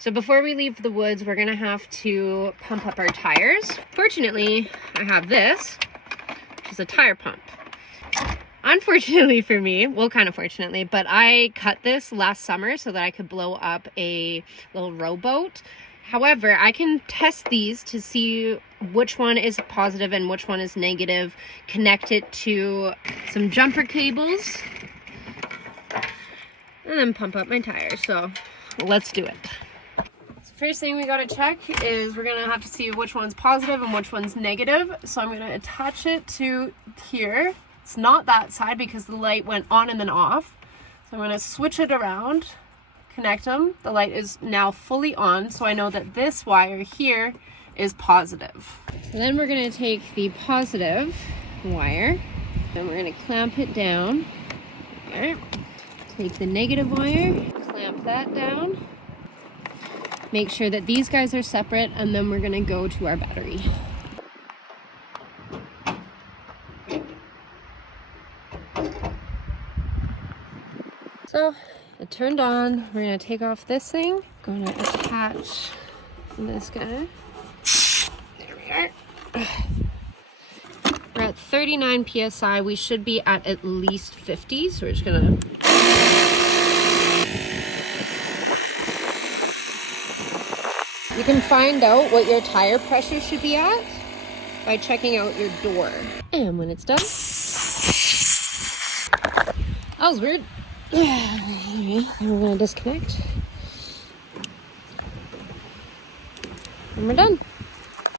So before we leave the woods, we're gonna have to pump up our tires. Fortunately, I have this, which is a tire pump. Unfortunately for me, well, kind of fortunately, but I cut this last summer so that I could blow up a little rowboat. However, I can test these to see which one is positive and which one is negative, connect it to some jumper cables, and then pump up my tires. So let's do it. First thing we gotta check is we're gonna have to see which one's positive and which one's negative. So I'm gonna attach it to here. It's not that side because the light went on and then off. So I'm gonna switch it around, connect them. The light is now fully on, so I know that this wire here is positive. So then we're gonna take the positive wire and we're gonna clamp it down. There. Take the negative wire, clamp that down. Make sure that these guys are separate, and then we're gonna go to our battery. So it turned on. We're gonna take off this thing. Gonna attach this guy. There we are. We're at 39 PSI. We should be at least 50. So we're just gonna. You can find out what your tire pressure should be at by checking out your door. And when it's done, that was weird. And we're gonna disconnect. And we're done.